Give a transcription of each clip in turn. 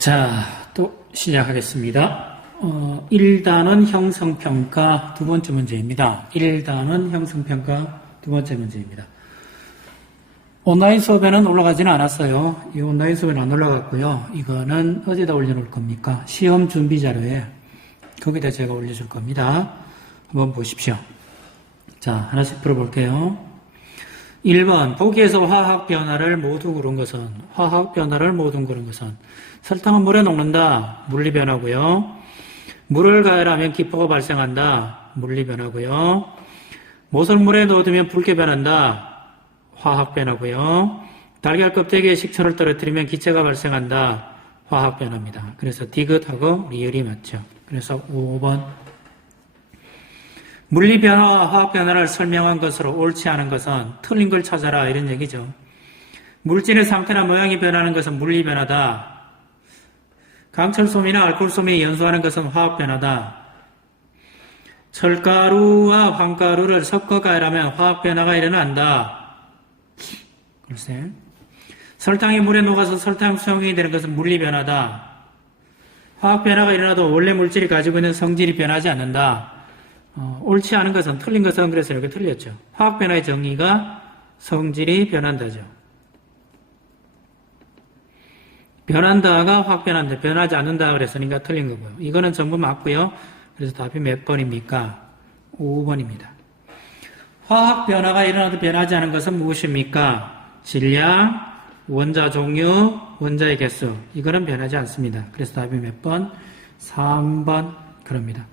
자, 또 시작하겠습니다. 1단원 형성평가 두 번째 문제입니다. 1단원 형성평가 두 번째 문제입니다. 온라인 수업에는 올라가지는 않았어요. 이 온라인 수업에는 안 올라갔고요. 이거는 어디다 올려놓을 겁니까? 시험 준비 자료에 거기다 제가 올려줄 겁니다. 한번 보십시오. 자, 하나씩 풀어볼게요. 1번 보기에서 화학 변화를 모두 고른 것은 설탕은 물에 녹는다. 물리 변화고요. 물을 가열하면 기포가 발생한다. 물리 변화고요. 못을 물에 넣어두면 붉게 변한다. 화학 변화고요. 달걀 껍데기에 식초를 떨어뜨리면 기체가 발생한다. 화학 변화입니다. 그래서 디귿하고 리을이 맞죠. 그래서 5번 물리 변화와 화학 변화를 설명한 것으로 옳지 않은 것은 틀린 걸 찾아라 이런 얘기죠. 물질의 상태나 모양이 변하는 것은 물리 변화다. 강철솜이나 알코올솜이 연소하는 것은 화학 변화다. 철가루와 황가루를 섞어 가열하면 화학 변화가 일어난다. 글쎄. 설탕이 물에 녹아서 설탕 수용이 되는 것은 물리 변화다. 화학 변화가 일어나도 원래 물질이 가지고 있는 성질이 변하지 않는다. 옳지 않은 것은, 틀린 것은 그래서 이렇게 틀렸죠. 화학 변화의 정의가 성질이 변한다죠. 변한다가 확 변한다, 변하지 않는다 그랬으니까 틀린 거고요. 이거는 전부 맞고요. 그래서 답이 몇 번입니까? 5번입니다. 화학 변화가 일어나도 변하지 않은 것은 무엇입니까? 질량, 원자 종류, 원자의 개수. 이거는 변하지 않습니다. 그래서 답이 몇 번? 3번 그럽니다.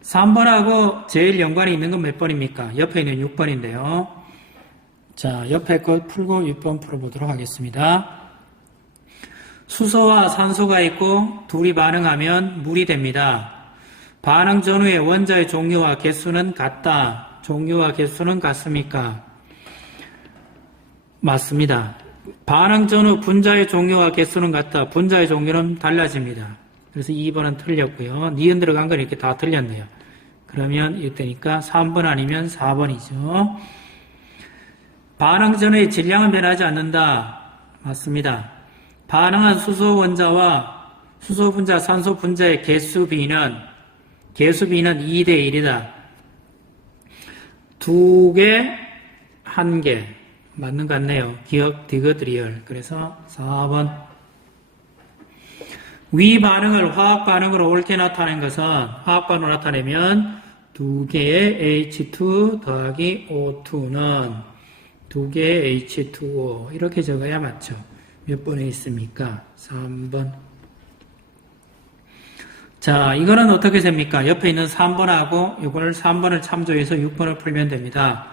3번하고 제일 연관이 있는 건 몇 번입니까? 옆에 있는 6번인데요. 자, 옆에 거 풀고 6번 풀어보도록 하겠습니다. 수소와 산소가 있고 둘이 반응하면 물이 됩니다. 반응 전후의 원자의 종류와 개수는 같다. 종류와 개수는 같습니까? 맞습니다. 반응 전후 분자의 종류와 개수는 같다. 분자의 종류는 달라집니다. 그래서 2번은 틀렸고요. 니은 들어간 건 이렇게 다 틀렸네요. 그러면 이때니까 3번 아니면 4번이죠. 반응 전후의 질량은 변하지 않는다. 맞습니다. 반응한 수소 원자와 수소 분자, 산소 분자의 개수비는 2대 1이다. 2개, 1개. 맞는 것 같네요. 기억, 디귿, 리을. 그래서 4번. 위 반응을 화학 반응으로 옳게 나타낸 것은 화학 반응으로 나타내면 2개의 H2 더하기 O2는 2개의 H2O 이렇게 적어야 맞죠. 몇 번에 있습니까? 3번. 자, 이거는 어떻게 됩니까? 옆에 있는 3번하고 이걸 3번을 참조해서 6번을 풀면 됩니다.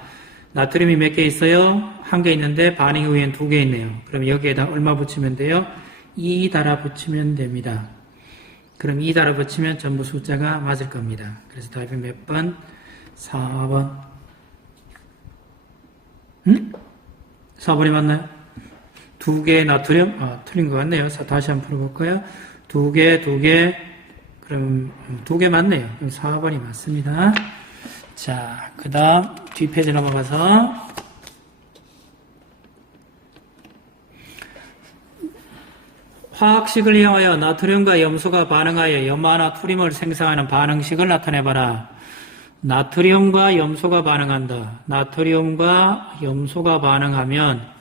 나트륨이 몇 개 있어요? 1개 있는데 반응 후에는 2개 있네요. 그럼 여기에다 얼마 붙이면 돼요? 2 달아 붙이면 됩니다. 그럼 2 달아 붙이면 전부 숫자가 맞을 겁니다. 그래서 답이 몇 번? 4번. 4번이 맞나요? 2개 나트륨? 틀린 것 같네요. 다시 한번 풀어볼까요? 2개. 그럼 2개 맞네요. 그럼 4번이 맞습니다. 자, 그 다음 뒷페이지 넘어가서 화학식을 이용하여 나트륨과 염소가 반응하여 염화나트륨을 생성하는 반응식을 나타내봐라. 나트륨과 염소가 반응한다. 나트륨과 염소가 반응하면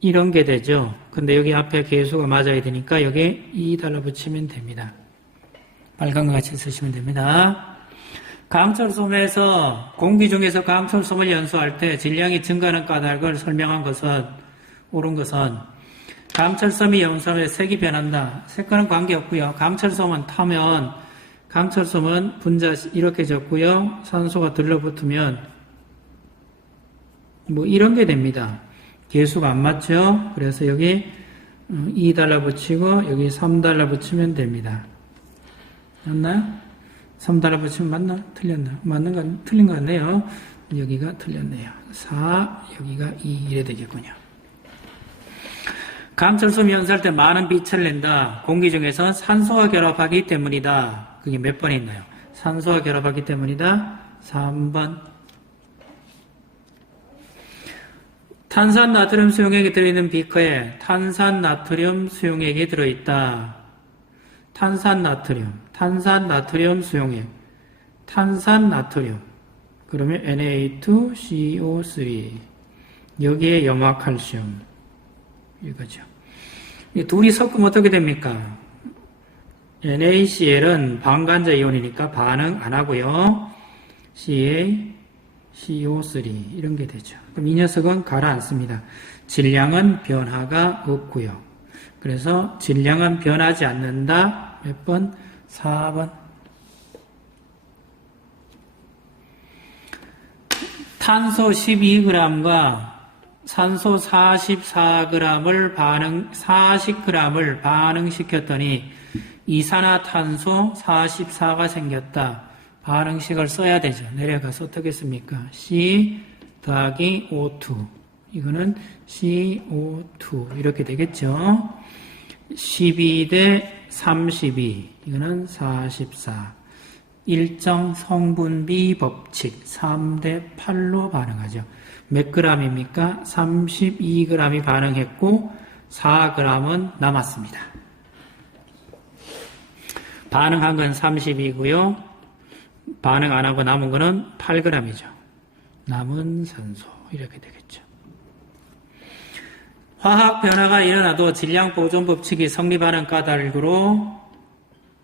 이런 게 되죠. 근데 여기 앞에 개수가 맞아야 되니까 여기 2 달라붙이면 됩니다. 빨간 거 같이 쓰시면 됩니다. 강철솜에서 공기 중에서 강철솜을 연소할 때 질량이 증가하는 까닭을 설명한 것은 옳은 것은 강철솜이 연소하면 색이 변한다. 색과는 관계없고요. 강철솜은 타면 강철솜은 분자 이렇게 적고요. 산소가 들러붙으면 뭐 이런 게 됩니다. 개수가 안 맞죠? 그래서 여기 2 달라붙이고 여기 3 달라붙이면 됩니다. 맞나요? 3 달라붙이면 맞나? 틀렸나? 틀린 것 같네요. 여기가 틀렸네요. 4, 여기가 2 이래 되겠군요. 강철솜이 연소할 때 많은 빛을 낸다. 공기 중에서 산소와 결합하기 때문이다. 그게 몇 번이 있나요? 산소와 결합하기 때문이다. 3번. 탄산 나트륨 수용액이 들어있는 비커에 탄산 나트륨 수용액이 들어있다. 탄산 나트륨 수용액, 탄산 나트륨. 그러면 Na2CO3. 여기에 염화칼슘. 이거죠. 이 둘이 섞으면 어떻게 됩니까? NaCl은 반간자 이온이니까 반응 안 하고요. CaCO3 이런 게 되죠. 그럼 이 녀석은 가라앉습니다. 질량은 변화가 없고요. 그래서 질량은 변하지 않는다. 몇 번? 4번. 탄소 12g과 산소 44g을 40g을 반응시켰더니 이산화탄소 44가 생겼다. 반응식을 써야 되죠. 내려가서 어떻게 씁니까? C 더하기 O2. 이거는 CO2. 이렇게 되겠죠. 12 대 32. 이거는 44. 일정 성분비 법칙 3 대 8로 반응하죠. 몇 g입니까? 32g이 반응했고 4g은 남았습니다. 반응한 건 30이고요. 반응 안 하고 남은 거는 8g이죠. 남은 산소 이렇게 되겠죠. 화학 변화가 일어나도 질량 보존 법칙이 성립하는 까닭으로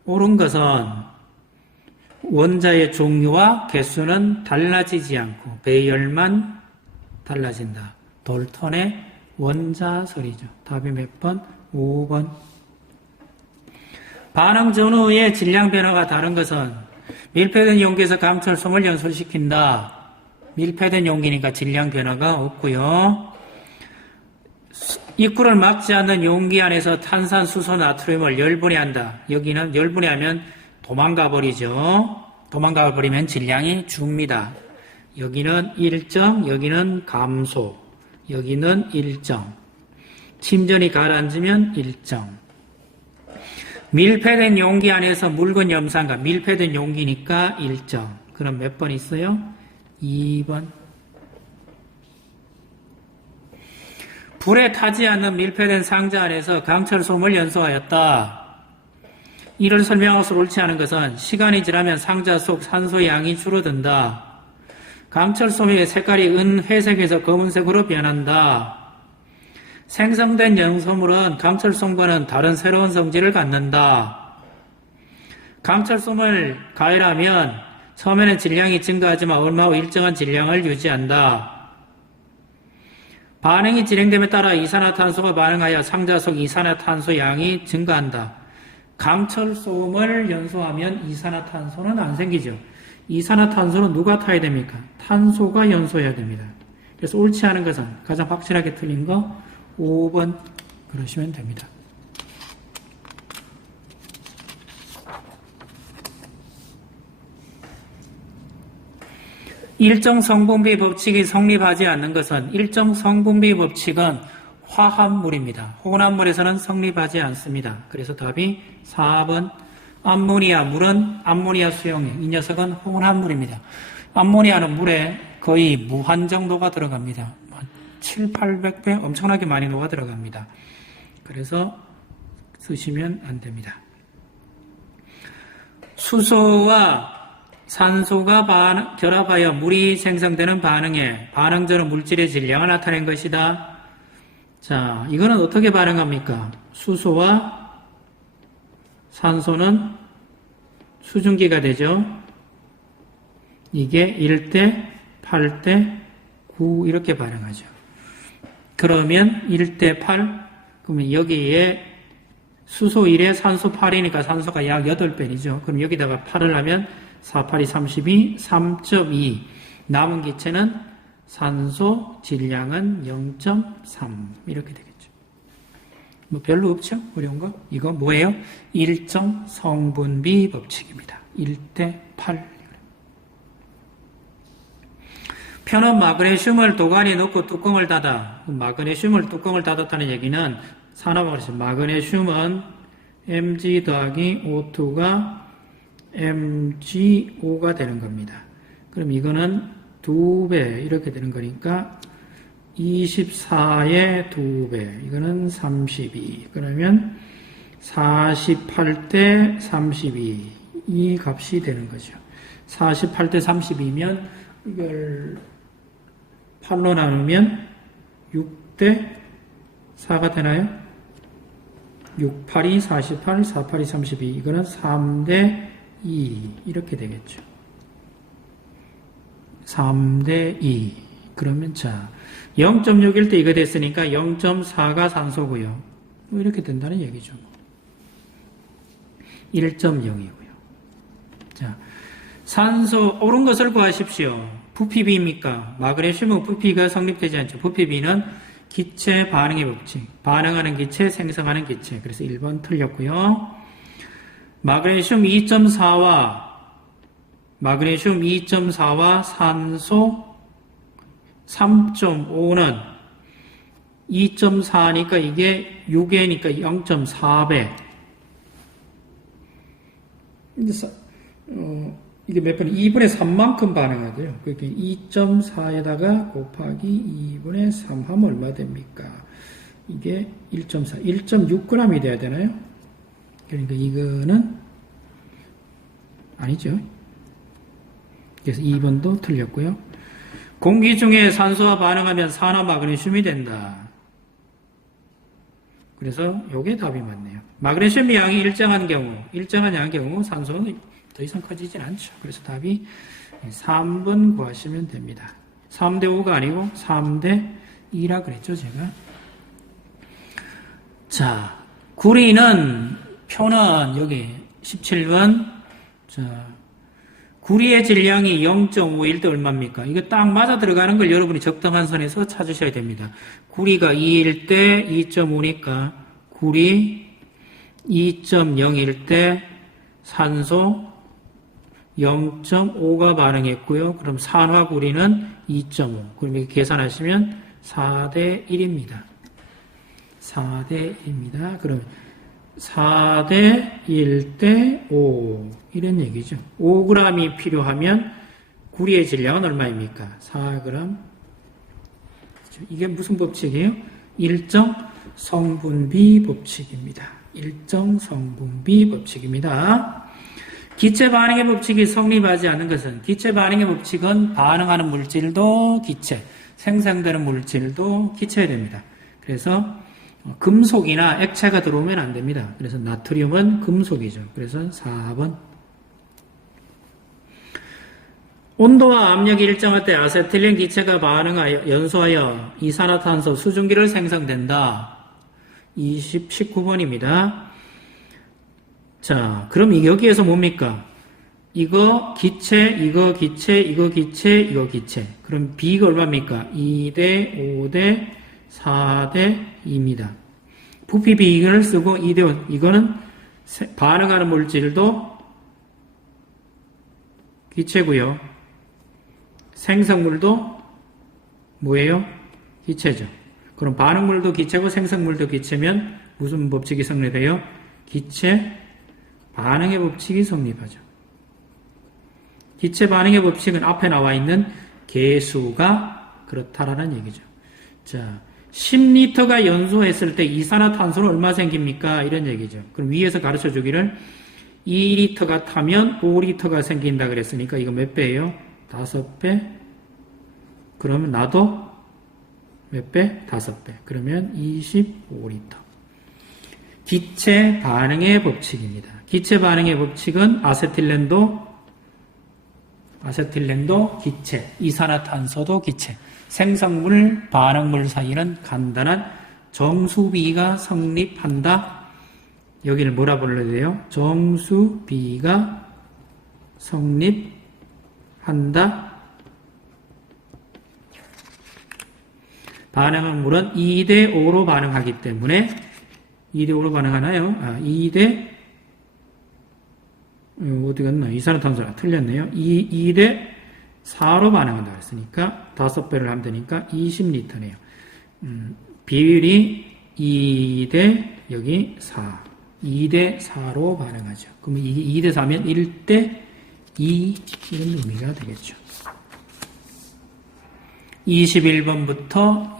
옳은 것은 원자의 종류와 개수는 달라지지 않고 배열만 달라진다. 돌턴의 원자설이죠. 답이 몇 번? 5번. 반응 전후의 질량 변화가 다른 것은 밀폐된 용기에서 강철솜을 연소시킨다. 밀폐된 용기니까 질량 변화가 없고요. 입구를 막지 않는 용기 안에서 탄산, 수소, 나트륨을 열분해한다. 여기는 열분해하면 도망가 버리죠. 도망가 버리면 질량이 줍니다. 여기는 일정, 여기는 감소, 여기는 일정. 침전이 가라앉으면 일정. 밀폐된 용기 안에서 묽은 염산과 밀폐된 용기니까 일정. 그럼 몇 번 있어요? 2번. 불에 타지 않는 밀폐된 상자 안에서 강철솜을 연소하였다. 이를 설명하고서 옳지 않은 것은 시간이 지나면 상자 속 산소 양이 줄어든다. 강철솜의 색깔이 은회색에서 검은색으로 변한다. 생성된 연소물은 강철솜과는 다른 새로운 성질을 갖는다. 강철솜을 가열하면 처음에는 질량이 증가하지만 얼마 후 일정한 질량을 유지한다. 반응이 진행됨에 따라 이산화탄소가 반응하여 상자 속 이산화탄소 양이 증가한다. 강철솜을 연소하면 이산화탄소는 안 생기죠. 이산화탄소는 누가 타야 됩니까? 탄소가 연소해야 됩니다. 그래서 옳지 않은 것은 가장 확실하게 틀린 거 5번 그러시면 됩니다. 일정 성분비 법칙이 성립하지 않는 것은 일정 성분비 법칙은 화합물입니다. 혼합물에서는 성립하지 않습니다. 그래서 답이 4번 암모니아 물은 암모니아 수용액. 이 녀석은 혼합물입니다. 암모니아는 물에 거의 무한 정도가 들어갑니다. 7, 800배 엄청나게 많이 녹아 들어갑니다. 그래서 쓰시면 안 됩니다. 수소와 산소가 결합하여 물이 생성되는 반응에 반응 전 물질의 질량을 나타낸 것이다. 자, 이거는 어떻게 반응합니까? 수소와 산소는 수증기가 되죠. 이게 1대 8대 9 이렇게 반응하죠. 그러면 1대 8 그러면 여기에 수소 1에 산소 8이니까 산소가 약 8배이죠. 그럼 여기다가 8을 하면 4, 8이 32, 3.2 남은 기체는 산소 질량은 0.3 이렇게 되겠죠. 뭐 별로 없죠? 어려운 거? 이거 뭐예요? 일정 성분비 법칙입니다. 1대 8 편원 마그네슘을 도가니에 넣고 뚜껑을 닫아. 마그네슘을 뚜껑을 닫았다는 얘기는 산화방을 했어요. 마그네슘은 Mg 더하기 O2가 MgO가 되는 겁니다. 그럼 이거는 2배 이렇게 되는 거니까 24의 2배. 이거는 32. 그러면 48대 32. 이 값이 되는 거죠. 48대 32면 이걸 8로 나누면 6대 4가 되나요? 6, 8이 48, 4, 8이 32. 이거는 3대 2. 이렇게 되겠죠. 3대 2. 그러면 자, 0.6일 때 이거 됐으니까 0.4가 산소고요. 뭐 이렇게 된다는 얘기죠. 1.0이고요. 자, 산소 옳은 것을 구하십시오. 부피비입니까? 마그네슘은 부피가 성립되지 않죠. 부피비는 기체 반응의 법칙. 반응하는 기체, 생성하는 기체. 그래서 1번 틀렸고요. 마그네슘 2.4와 산소 3.5는 2.4니까 이게 6회니까 0.4배. 이게 몇 번? 2분의 3만큼 반응하대요. 그러니까 2.4에다가 곱하기 2분의 3 하면 얼마 됩니까? 이게 1.4, 1.6g이 돼야 되나요? 그러니까 이거는 아니죠. 그래서 2번도 틀렸고요. 공기 중에 산소와 반응하면 산화 마그네슘이 된다. 그래서 요게 답이 맞네요. 마그네슘 양이 일정한 양의 경우 산소는 더 이상 커지진 않죠. 그래서 답이 3번 구하시면 됩니다. 3대 5가 아니고 3대 2라 그랬죠, 제가. 자, 구리는 표는 여기 17번. 자, 구리의 질량이 0.5일 때 얼마입니까? 이거 딱 맞아 들어가는 걸 여러분이 적당한 선에서 찾으셔야 됩니다. 구리가 2일 때 2.5니까 구리 2.0일 때 산소 0.5가 반응했고요. 그럼 산화구리는 2.5. 그럼 이렇게 계산하시면 4대 1입니다. 4대 1입니다. 그럼 4대 1대 5 이런 얘기죠. 5g이 필요하면 구리의 질량은 얼마입니까? 4g. 이게 무슨 법칙이에요? 일정 성분비 법칙입니다. 일정 성분비 법칙입니다. 기체 반응의 법칙이 성립하지 않는 것은, 기체 반응의 법칙은 반응하는 물질도 기체, 생성되는 물질도 기체여야 됩니다. 그래서 금속이나 액체가 들어오면 안 됩니다. 그래서 나트륨은 금속이죠. 그래서 4번. 온도와 압력이 일정할 때 아세틸린 기체가 반응하여 연소하여 이산화탄소 수증기를 생성된다. 19번입니다. 자, 그럼 여기에서 뭡니까? 이거 기체, 이거 기체, 이거 기체, 이거 기체. 그럼 B가 얼마입니까? 2대 5대 4대 2입니다. 부피 비를 쓰고 2대 5. 이거는 반응하는 물질도 기체고요. 생성물도 뭐예요? 기체죠. 그럼 반응물도 기체고 생성물도 기체면 무슨 법칙이 성립해요? 기체 반응의 법칙이 성립하죠. 기체 반응의 법칙은 앞에 나와 있는 계수가 그렇다라는 얘기죠. 자, 10리터가 연소했을 때 이산화탄소는 얼마 생깁니까? 이런 얘기죠. 그럼 위에서 가르쳐 주기를 2리터가 타면 5리터가 생긴다 그랬으니까 이거 몇 배예요? 5배. 그러면 나도 몇 배? 5배. 그러면 25리터. 기체 반응의 법칙입니다. 기체 반응의 법칙은 아세틸렌도 기체, 이산화탄소도 기체, 생성물, 반응물 사이는 간단한 정수비가 성립한다. 여기를 뭐라 불러야 돼요? 정수비가 성립한다. 반응한 물은 2대 5로 반응하기 때문에 2대 5로 반응하나요? 2대 어디 갔나? 이산화탄소가 틀렸네요. 2대 4로 반응한다 했으니까 5배를 하면 되니까 20리터네요. 비율이 2대 여기 4. 2대 4로 반응하죠. 그럼 이게 2대 4면 1대 2 이런 의미가 되겠죠. 21번부터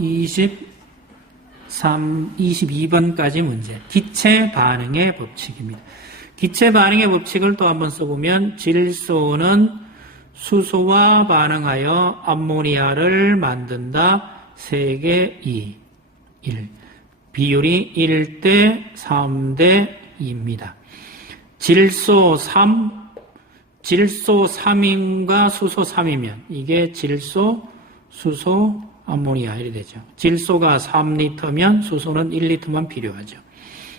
22번까지 문제. 기체 반응의 법칙입니다. 기체 반응의 법칙을 또 한번 써보면 질소는 수소와 반응하여 암모니아를 만든다. 세개 2, 1. 비율이 1대 3대 2입니다. 질소 3인과 수소 3이면 이게 질소, 수소, 암모니아 이렇게 되죠. 질소가 3리터면 수소는 1리터만 필요하죠.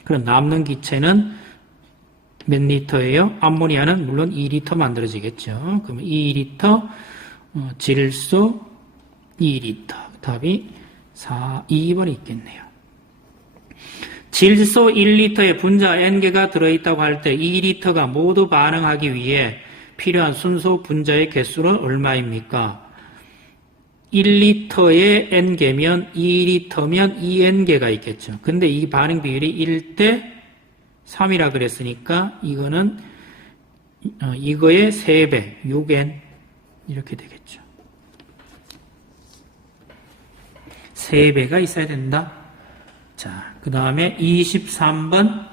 그럼 남는 기체는 몇 리터예요? 암모니아는 물론 2리터 만들어지겠죠. 그러면 2리터, 질소 2리터. 답이 2번이 있겠네요. 질소 1리터에 분자 N개가 들어있다고 할 때 2리터가 모두 반응하기 위해 필요한 순소 분자의 개수는 얼마입니까? 1리터에 N개면 2리터면 2N개가 있겠죠. 근데 이 반응 비율이 1대 3이라 그랬으니까 이거는 이거의 3배, 6N 이렇게 되겠죠. 3배가 있어야 된다. 자, 그 다음에 23번.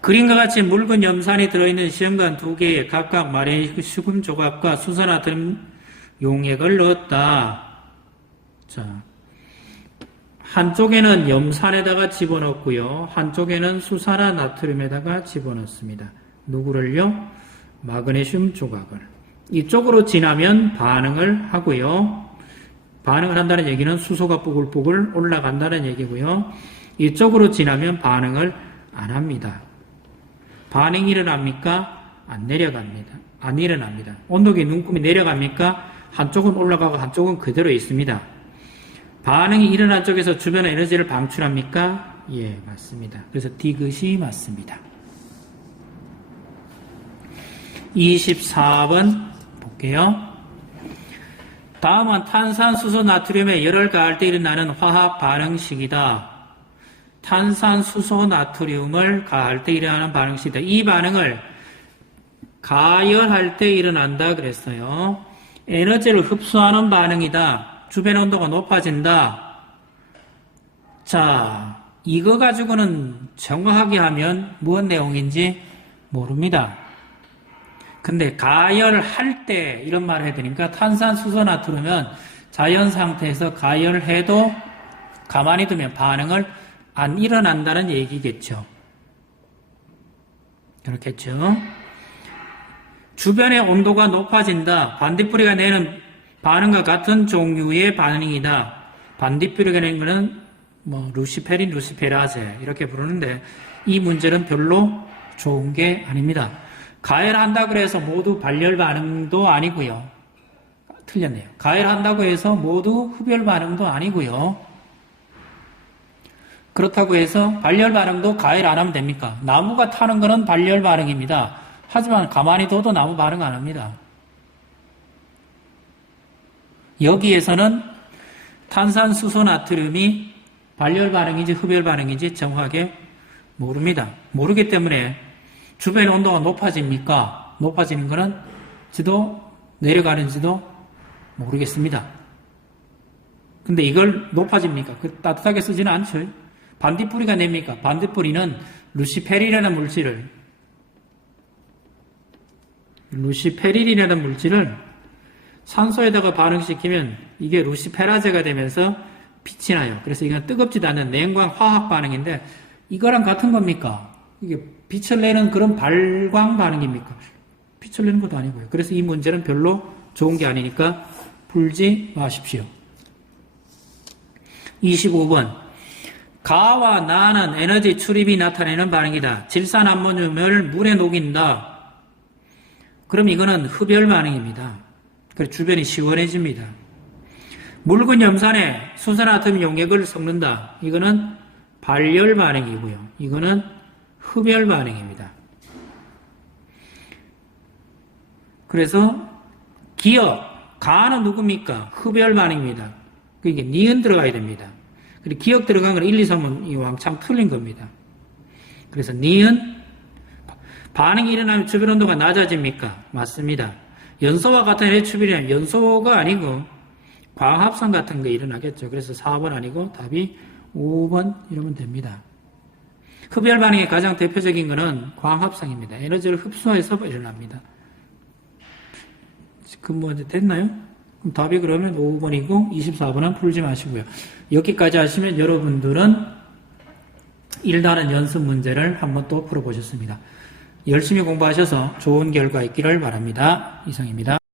그림과 같이 묽은 염산이 들어있는 시험관 2개에 각각 마레시움 조각과 수소나트륨 용액을 넣었다. 자, 한쪽에는 염산에다가 집어넣고요. 한쪽에는 수산화 나트륨에다가 집어넣습니다. 누구를요? 마그네슘 조각을. 이쪽으로 지나면 반응을 하고요. 반응을 한다는 얘기는 수소가 뽀글뽀글 올라간다는 얘기고요. 이쪽으로 지나면 반응을 안 합니다. 반응이 일어납니까? 안 내려갑니다. 안 일어납니다. 온도계 눈금이 내려갑니까? 한쪽은 올라가고 한쪽은 그대로 있습니다. 반응이 일어난 쪽에서 주변의 에너지를 방출합니까? 예, 맞습니다. 그래서 디귿이 맞습니다. 24번 볼게요. 다음은 탄산수소 나트륨에 열을 가할 때 일어나는 화학 반응식이다. 탄산수소 나트륨을 가할 때 일어나는 반응식이다. 이 반응을 가열할 때 일어난다 그랬어요. 에너지를 흡수하는 반응이다. 주변 온도가 높아진다. 자, 이거 가지고는 정확하게 하면 무슨 내용인지 모릅니다. 근데 가열할 때 이런 말을 해드리니까 탄산수소 나트륨은 자연 상태에서 가열해도 가만히 두면 반응을 안 일어난다는 얘기겠죠. 그렇겠죠. 주변의 온도가 높아진다. 반딧불이가 내는 반응과 같은 종류의 반응이다. 반딧불이가 내는 것은 루시페린, 루시페라제 이렇게 부르는데 이 문제는 별로 좋은 게 아닙니다. 가열한다고 해서 모두 발열 반응도 아니고요. 틀렸네요. 가열한다고 해서 모두 흡열 반응도 아니고요. 그렇다고 해서 발열 반응도 가열 안 하면 됩니까? 나무가 타는 것은 발열 반응입니다. 하지만 가만히 둬도 나무 반응 안 합니다. 여기에서는 탄산수소 나트륨이 발열 반응인지 흡열 반응인지 정확하게 모릅니다. 모르기 때문에 주변 온도가 높아집니까? 높아지는 것은 지도 내려가는지도 모르겠습니다. 근데 이걸 높아집니까? 따뜻하게 쓰지는 않죠. 반딧불이가 냅니까? 반딧불이는 루시페린이라는 물질을 산소에다가 반응시키면 이게 루시페라제가 되면서 빛이 나요. 그래서 이건 뜨겁지도 않은 냉광 화학 반응인데 이거랑 같은 겁니까? 이게 빛을 내는 그런 발광 반응입니까? 빛을 내는 것도 아니고요. 그래서 이 문제는 별로 좋은 게 아니니까 풀지 마십시오. 25번. 가와 나는 에너지 출입이 나타내는 반응이다. 질산암모늄을 물에 녹인다. 그럼 이거는 흡열 반응입니다. 그래서 주변이 시원해집니다. 묽은 염산에 수소나트륨 용액을 섞는다. 이거는 발열 반응이고요. 이거는 흡열 반응입니다. 그래서 기억, 가는 누굽니까? 흡열 반응입니다. 그게 니은 들어가야 됩니다. 그리고 기억 들어간 건 1, 2, 3은 왕창 틀린 겁니다. 그래서 니은, 반응이 일어나면 주변 온도가 낮아집니까? 맞습니다. 연소와 같은 해추비라면 연소가 아니고 과합성 같은 게 일어나겠죠. 그래서 4번 아니고 답이 5번 이러면 됩니다. 흡열 반응의 가장 대표적인 것은 광합성입니다. 에너지를 흡수해서 일어납니다. 지금 뭐 이제 됐나요? 그럼 답이 그러면 5번이고 24번은 풀지 마시고요. 여기까지 하시면 여러분들은 1단원 연습 문제를 한번 또 풀어보셨습니다. 열심히 공부하셔서 좋은 결과 있기를 바랍니다. 이상입니다.